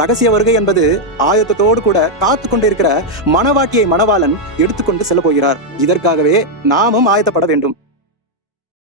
ரகசிய வருகை என்பது ஆயத்தத்தோடு கூட காத்து கொண்டிருக்கிற மணவாட்டியை மணவாளன் எடுத்துக்கொண்டு செல்ல போகிறார். இதற்காகவே நாமும் ஆயத்தப்பட வேண்டும்.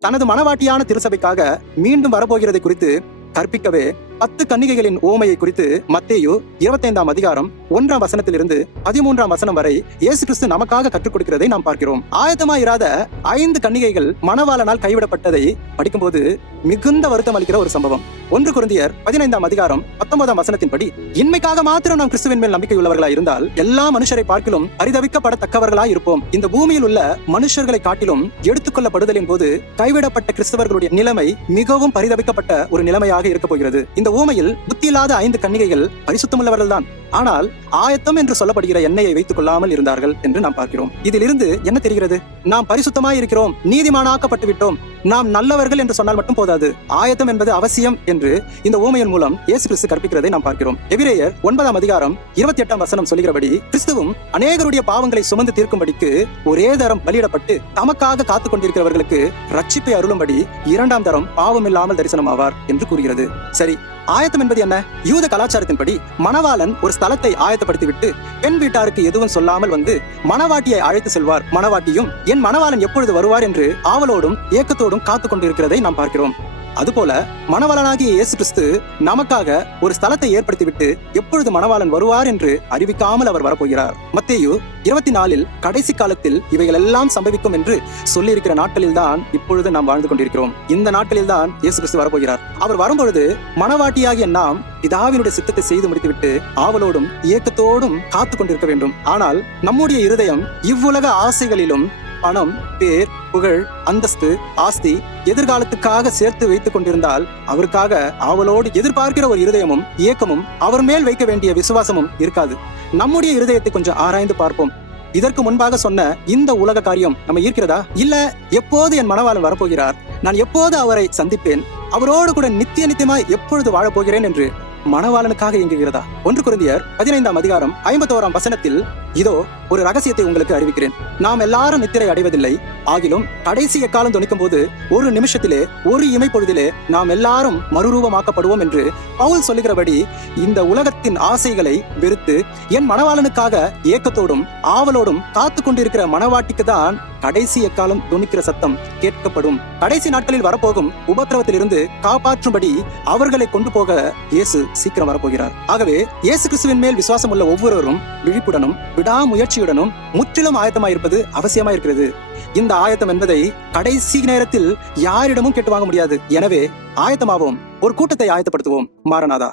தனது மணவாட்டியான திருச்சபைக்காக மீண்டும் வரப்போகிறதை குறித்து கற்பிக்கவே 10 கன்னிகைகளின் ஓமையை குறித்து மத்தேயு 25ஆம் அதிகாரம் 1ஆம் வசனத்திலிருந்து 13ஆம் வசனம் வரை இயேசு கிறிஸ்து நமக்காக கற்றுக் கொடுக்கிறதை நாம் பார்க்கிறோம். ஆயத்தமாயிராத 5 கன்னிகைகள் மணவாளனால் கைவிடப்பட்டதை படிக்கும்போது மிகுந்த வருத்தம் அளிக்கிற ஒரு சம்பவம். 1 கொரிந்தியர் 15ஆம் அதிகாரம் 19ஆம் வசனத்தின்படி, இன்மைக்காக மாத்திரம் நாம் கிறிஸ்துவின் மேல் நம்பிக்கை உள்ளவர்களாய் இருந்தால் எல்லா மனுஷரை பார்க்கிலும் பரிதவிக்கப்படத்தக்கவர்களாய் இருப்போம். இந்த பூமியில் உள்ள மனுஷர்களை காட்டிலும் எடுத்துக்கொள்ளப்படுதலின் போது கைவிடப்பட்ட கிறிஸ்தவர்களுடைய நிலைமை மிகவும் பரிதவிக்கப்பட்ட ஒரு நிலைமையாக இருக்க போகிறது. இந்த ஊமையில் புத்தியில்லாத 5 கன்னிகைகள் பரிசுத்தமுள்ளவர்கள் தான், ஆனால் ஆயத்தம் என்று சொல்லப்படுகிற எண்ணெயை வைத்துக் கொள்ளாமல் இருந்தார்கள் என்று நாம் பார்க்கிறோம். இதிலிருந்து என்ன தெரிகிறது? நாம் பரிசுத்தமாய் இருக்கிறோம், நீதிமானாக்கப்பட்டு விட்டோம், நாம் நல்லவர்கள் என்று சொன்னால் மட்டும் போதாது, ஆயத்தம் என்பது அவசியம் என்று இந்த ஊமையின் மூலம் இயேசு கிறிஸ்து கற்பிக்கிறதை நாம் பார்க்கிறோம். எபிரேயர் 9ஆம் அதிகாரம் 28ஆம் வசனம் சொல்லுகிறபடி, கிறிஸ்துவும் அநேகருடைய பாவங்களை சுமந்து தீர்க்கும்படிக்கு ஒரே தரம் பலியிடப்பட்டு தமக்காக காத்துக் கொண்டிருக்கிறவர்களுக்கு ரட்சிப்பை அருளும்படி 2ஆம் தரம் பாவமில்லாமல் தரிசனமாவார் என்று கூறுகிறது. சரி, ஆயத்தம் என்பது என்ன? யூத கலாச்சாரத்தின்படி மணவாளன் ஒரு ஸ்தலத்தை ஆயத்தப்படுத்திவிட்டு பெண் வீட்டாருக்கு எதுவும் சொல்லாமல் வந்து மணவாட்டியை அழைத்து செல்வார். மணவாட்டியும் என் மணவாளன் எப்பொழுது வருவார் என்று ஆவலோடும் ஏக்கத்தோடும் காத்துக் கொண்டிருக்கிறதை நாம் பார்க்கிறோம். அதுபோல மணவாளனாகிய இயேசு கிறிஸ்து நமக்காக ஒரு ஸ்தலத்தை ஏற்படுத்திவிட்டு எப்பொழுது மணவாளன் வருவார் என்று அறிவிக்காமல் அவர் வரப்போகிறார். மத்தேயு 24இல் கடைசி காலத்தில் இவைகள் எல்லாம் சம்பவிக்கும் என்று சொல்லியிருக்கிற நாட்களில் தான் இப்பொழுது நாம் வாழ்ந்து கொண்டிருக்கிறோம். இந்த நாட்களில் தான் இயேசு கிறிஸ்து வரப்போகிறார். அவர் வரும்பொழுது மணவாட்டியாகிய நாம் பிதாவினுடைய சித்தத்தை செய்து முடித்துவிட்டு ஆவலோடும் ஏக்கத்தோடும் காத்து கொண்டிருக்க வேண்டும். ஆனால் நம்முடைய இருதயம் இவ்வுலக ஆசைகளிலும் பணம், பேர், புகழ், அந்தஸ்து, ஆஸ்தி, எதிர்காலத்துக்காக சேர்த்து வைத்துக் கொண்டிருந்தால் அவருக்காக ஆவலோடு எதிர்பார்க்கிற ஒரு இருதயமும் ஏக்கமும் அவர் மேல் வைக்க வேண்டிய விசுவாசமும் இருக்காது. நம்முடைய இருதயத்தை கொஞ்சம் ஆராய்ந்து பார்ப்போம். இதற்கு முன்பாக சொன்ன இந்த உலக காரியம் நம்ம இருக்கிறதா? இல்ல எப்போது என் மணவாளன் வரப்போகிறார், நான் எப்போது அவரை சந்திப்பேன், அவரோடு கூட நித்தியமாய் எப்பொழுது வாழப்போகிறேன் என்று மணவாளனுக்காக இயங்குகிறதா? 1 கொரிந்தியர் 15ஆம் அதிகாரம் 51ஆம் வசனத்தில், இதோ ஒரு ரகசியத்தை உங்களுக்கு அறிவிக்கிறேன், நாம் எல்லாரும் நித்திரை அடைவதில்லை, ஆகிலும் கடைசி எக்காலம் தொனிக்கும் போது ஒரு நிமிஷத்திலே ஒரு இமைப்பொழுதிலே நாம் எல்லாரும் மறுரூபமாக்கப்படுவோம் என்று பவுல் சொல்லுகிறபடி இந்த உலகத்தின் ஆசைகளை வெறுத்து என் மணவாளனுக்காக ஏக்கத்தோடும் ஆவலோடும் காத்து கொண்டிருக்கிற மணவாட்டிக்கு தான் கடைசி எக்காலம் தொனிக்கிற சத்தம் கேட்கப்படும். கடைசி நாட்களில் வரப்போகும் உபத்திரவத்திலிருந்து காப்பாற்றும்படி அவர்களை கொண்டு போக இயேசு சீக்கிரம் வரப்போகிறார். ஆகவே இயேசு கிறிஸ்துவின் மேல் விசுவாசம் உள்ள ஒவ்வொருவரும் விழிப்புடனும் விடாமுயற்சியுடனும் முற்றிலும் ஆயத்தமாயிருப்பது அவசியமாயிருக்கிறது. இந்த ஆயத்தம் என்பதை கடைசி நேரத்தில் யாரிடமும் கேட்டு வாங்க முடியாது. எனவே ஆயத்தமாவோம், ஒரு கூட்டத்தை ஆயத்தப்படுத்துவோம். மாரநாதா.